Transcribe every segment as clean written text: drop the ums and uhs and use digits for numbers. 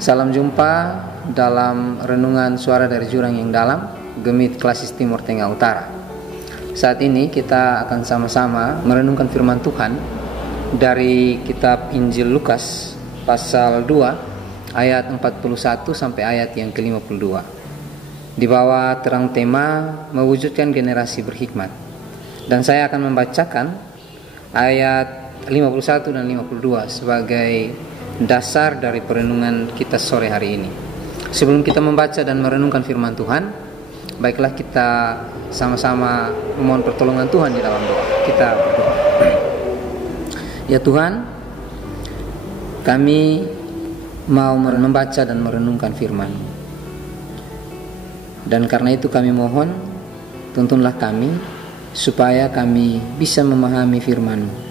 Salam jumpa dalam renungan suara dari jurang yang dalam, Gemit Klasis Timur Tengah Utara. Saat ini kita akan sama-sama merenungkan firman Tuhan dari kitab Injil Lukas pasal 2 ayat 41 sampai ayat yang ke-52. Di bawah terang tema mewujudkan generasi berhikmat. Dan saya akan membacakan ayat 51 dan 52 sebagai dasar dari perenungan kita sore hari ini. Sebelum kita membaca dan merenungkan firman Tuhan, baiklah kita sama-sama memohon pertolongan Tuhan di dalam doa. Kita berdoa. Ya Tuhan, kami mau membaca dan merenungkan firman-Mu. Dan karena itu kami mohon, tuntunlah kami supaya kami bisa memahami firman-Mu,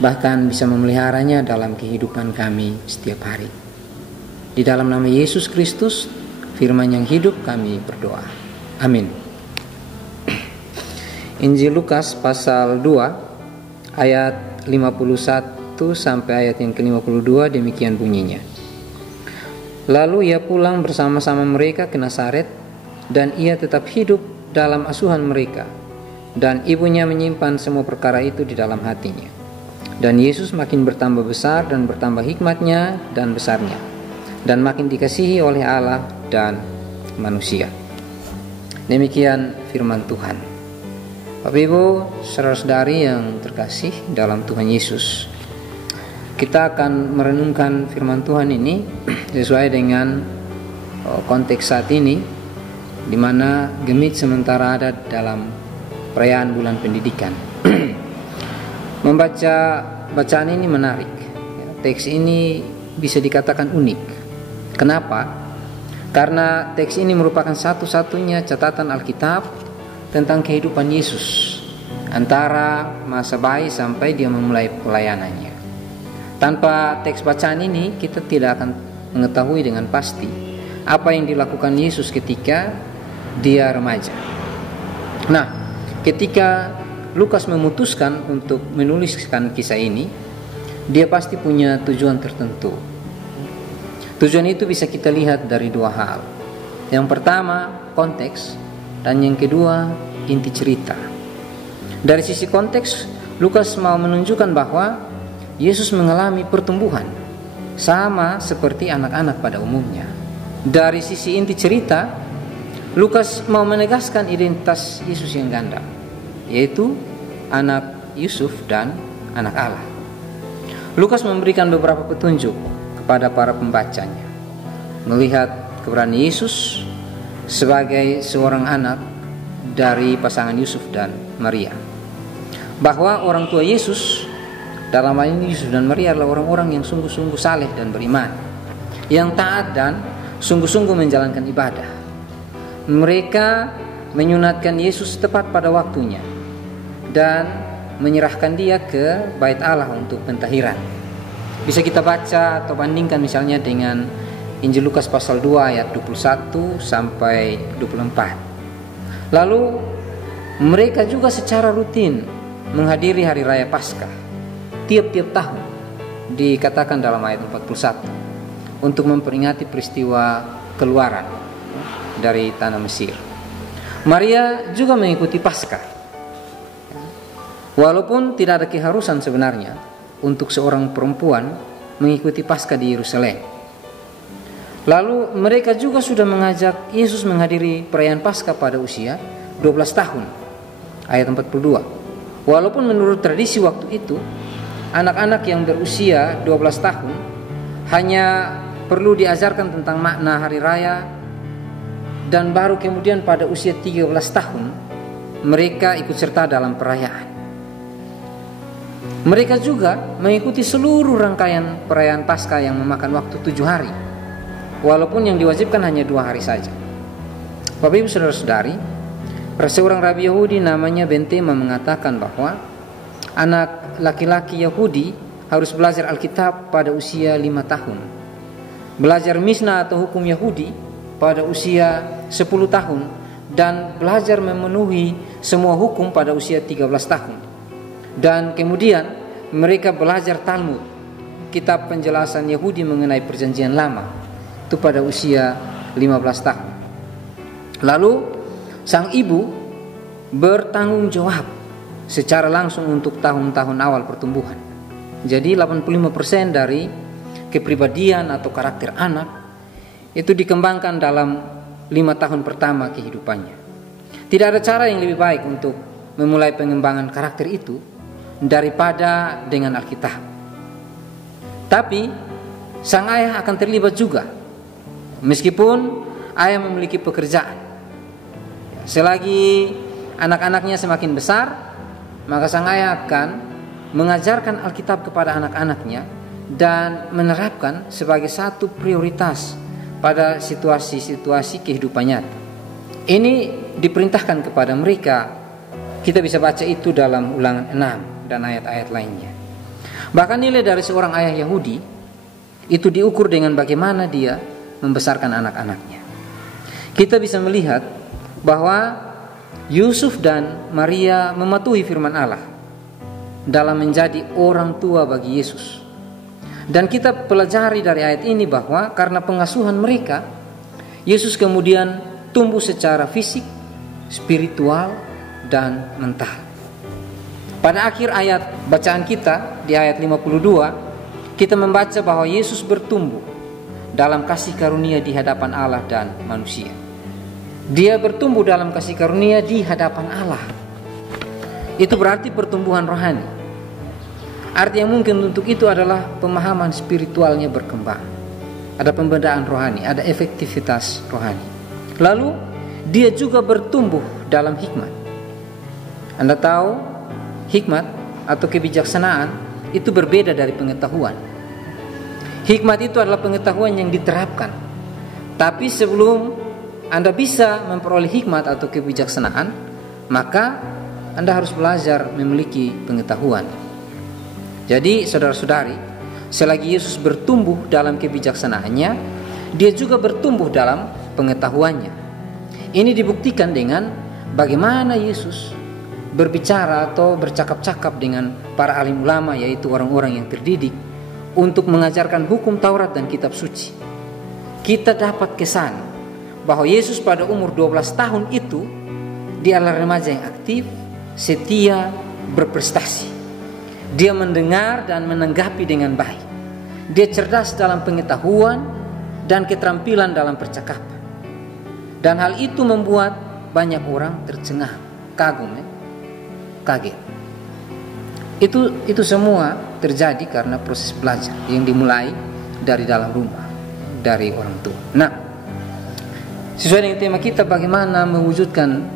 bahkan bisa memeliharanya dalam kehidupan kami setiap hari. Di dalam nama Yesus Kristus, firman yang hidup, kami berdoa. Amin. Injil Lukas pasal 2 ayat 51 sampai ayat yang ke-52 demikian bunyinya. Lalu ia pulang bersama-sama mereka ke Nazaret, dan ia tetap hidup dalam asuhan mereka, dan ibunya menyimpan semua perkara itu di dalam hatinya. Dan Yesus makin bertambah besar dan bertambah hikmatnya dan besarnya, dan makin dikasihi oleh Allah dan manusia. Demikian firman Tuhan. Bapak Ibu, saudara-saudari yang terkasih dalam Tuhan Yesus, kita akan merenungkan firman Tuhan ini sesuai dengan konteks saat ini, di mana Gemit sementara ada dalam perayaan bulan pendidikan. Membaca bacaan ini menarik. Teks ini bisa dikatakan unik. Kenapa? Karena teks ini merupakan satu-satunya catatan Alkitab tentang kehidupan Yesus antara masa bayi sampai dia memulai pelayanannya. Tanpa teks bacaan ini, kita tidak akan mengetahui dengan pasti apa yang dilakukan Yesus ketika dia remaja. Nah, ketika Lukas memutuskan untuk menuliskan kisah ini, dia pasti punya tujuan tertentu. Tujuan itu bisa kita lihat dari dua hal. Yang pertama, konteks, dan yang kedua, inti cerita. Dari sisi konteks, Lukas mau menunjukkan bahwa Yesus mengalami pertumbuhan sama seperti anak-anak pada umumnya. Dari sisi inti cerita, Lukas mau menegaskan identitas Yesus yang ganda, yaitu anak Yusuf dan anak Allah. Lukas memberikan beberapa petunjuk kepada para pembacanya, melihat keberadaan Yesus sebagai seorang anak dari pasangan Yusuf dan Maria, bahwa orang tua Yesus, dalam hal ini Yusuf dan Maria, adalah orang-orang yang sungguh-sungguh saleh dan beriman, yang taat dan sungguh-sungguh menjalankan ibadah. Mereka menyunatkan Yesus tepat pada waktunya dan menyerahkan dia ke bait Allah untuk pentahiran. Bisa kita baca atau bandingkan misalnya dengan Injil Lukas pasal 2 ayat 21 sampai 24. Lalu mereka juga secara rutin menghadiri hari raya Paskah tiap-tiap tahun, dikatakan dalam ayat 41, untuk memperingati peristiwa keluaran dari tanah Mesir. Maria juga mengikuti Paskah, walaupun tidak ada keharusan sebenarnya untuk seorang perempuan mengikuti Paskah di Yerusalem. Lalu mereka juga sudah mengajak Yesus menghadiri perayaan Paskah pada usia 12 tahun. Ayat 42. Walaupun menurut tradisi waktu itu, anak-anak yang berusia 12 tahun hanya perlu diajarkan tentang makna hari raya, dan baru kemudian pada usia 13 tahun mereka ikut serta dalam perayaan. Mereka juga mengikuti seluruh rangkaian perayaan Paskah yang memakan waktu 7 hari, walaupun yang diwajibkan hanya 2 hari saja. Bapak Ibu saudara-saudari, seorang rabi Yahudi namanya Bentema mengatakan bahwa anak laki-laki Yahudi harus belajar Alkitab pada usia 5 tahun, belajar Mishnah atau hukum Yahudi pada usia 10 tahun, dan belajar memenuhi semua hukum pada usia 13 tahun. Dan kemudian mereka belajar Talmud, kitab penjelasan Yahudi mengenai perjanjian lama, itu pada usia 15 tahun. Lalu sang ibu bertanggung jawab secara langsung untuk tahun-tahun awal pertumbuhan. Jadi 85% dari kepribadian atau karakter anak itu dikembangkan dalam 5 tahun pertama kehidupannya. Tidak ada cara yang lebih baik untuk memulai pengembangan karakter itu daripada dengan Alkitab. Tapi sang ayah akan terlibat juga, meskipun ayah memiliki pekerjaan. Selagi anak-anaknya semakin besar, maka sang ayah akan mengajarkan Alkitab kepada anak-anaknya dan menerapkan sebagai satu prioritas pada situasi-situasi kehidupan nyata. Ini diperintahkan kepada mereka. Kita bisa baca itu dalam Ulangan 6 dan ayat-ayat lainnya. Bahkan nilai dari seorang ayah Yahudi itu diukur dengan bagaimana dia membesarkan anak-anaknya. Kita bisa melihat bahwa Yusuf dan Maria mematuhi firman Allah dalam menjadi orang tua bagi Yesus. Dan kita pelajari dari ayat ini bahwa karena pengasuhan mereka, Yesus kemudian tumbuh secara fisik, spiritual, dan mental. Pada akhir ayat bacaan kita di ayat 52, kita membaca bahwa Yesus bertumbuh dalam kasih karunia di hadapan Allah dan manusia. Dia bertumbuh dalam kasih karunia di hadapan Allah. Itu berarti pertumbuhan rohani. Arti yang mungkin untuk itu adalah pemahaman spiritualnya berkembang. Ada pembedaan rohani, ada efektivitas rohani. Lalu dia juga bertumbuh dalam hikmat. Anda tahu, hikmat atau kebijaksanaan itu berbeda dari pengetahuan. Hikmat itu adalah pengetahuan yang diterapkan. Tapi sebelum Anda bisa memperoleh hikmat atau kebijaksanaan, maka Anda harus belajar memiliki pengetahuan. Jadi saudara-saudari, selagi Yesus bertumbuh dalam kebijaksanaannya, dia juga bertumbuh dalam pengetahuannya. Ini dibuktikan dengan bagaimana Yesus berbicara atau bercakap-cakap dengan para alim ulama, yaitu orang-orang yang terdidik, untuk mengajarkan hukum Taurat dan kitab suci. Kita dapat kesan bahwa Yesus pada umur 12 tahun itu, dia adalah remaja yang aktif, setia, berprestasi. Dia mendengar dan menanggapi dengan baik. Dia cerdas dalam pengetahuan dan keterampilan dalam percakapan. Dan hal itu membuat banyak orang tercengang, kagum, kaget. Itu semua terjadi karena proses belajar yang dimulai dari dalam rumah, dari orang tua. Nah, sesuai dengan tema kita, bagaimana mewujudkan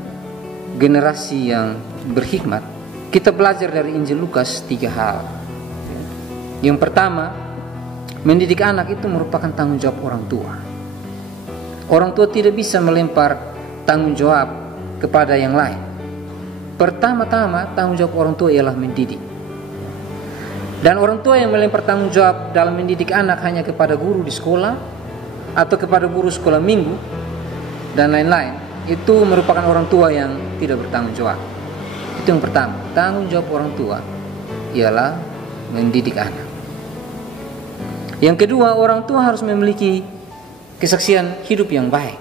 generasi yang berhikmat, kita belajar dari Injil Lukas 3 hal. Yang pertama, mendidik anak itu merupakan tanggung jawab orang tua. Orang tua tidak bisa melempar tanggung jawab kepada yang lain. Pertama-tama tanggung jawab orang tua ialah mendidik. Dan orang tua yang melempar tanggung jawab dalam mendidik anak hanya kepada guru di sekolah atau kepada guru sekolah minggu dan lain-lain, itu merupakan orang tua yang tidak bertanggung jawab. Itu yang pertama, tanggung jawab orang tua ialah mendidik anak. Yang kedua, orang tua harus memiliki kesaksian hidup yang baik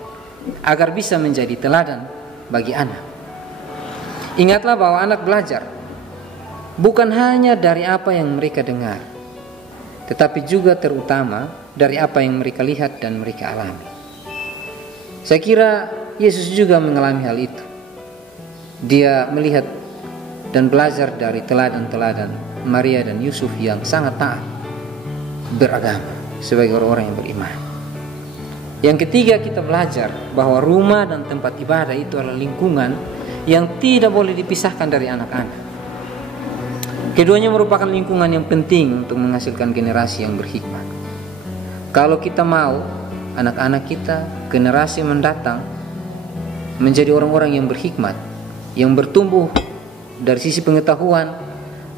agar bisa menjadi teladan bagi anak. Ingatlah bahwa anak belajar bukan hanya dari apa yang mereka dengar, tetapi juga terutama dari apa yang mereka lihat dan mereka alami. Saya kira Yesus juga mengalami hal itu. Dia melihat dan belajar dari teladan-teladan Maria dan Yusuf yang sangat taat beragama sebagai orang-orang yang beriman. Yang ketiga, kita belajar bahwa rumah dan tempat ibadah itu adalah lingkungan yang tidak boleh dipisahkan dari anak-anak. Keduanya merupakan lingkungan yang penting untuk menghasilkan generasi yang berhikmat. Kalau kita mau anak-anak kita, generasi mendatang, menjadi orang-orang yang berhikmat, yang bertumbuh dari sisi pengetahuan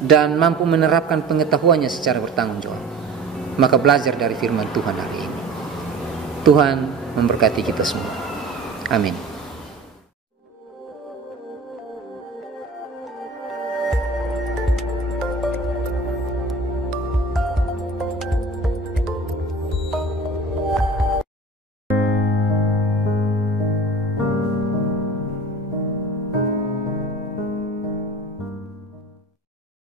dan mampu menerapkan pengetahuannya secara bertanggung jawab, maka belajar dari firman Tuhan hari ini. Tuhan memberkati kita semua. Amin.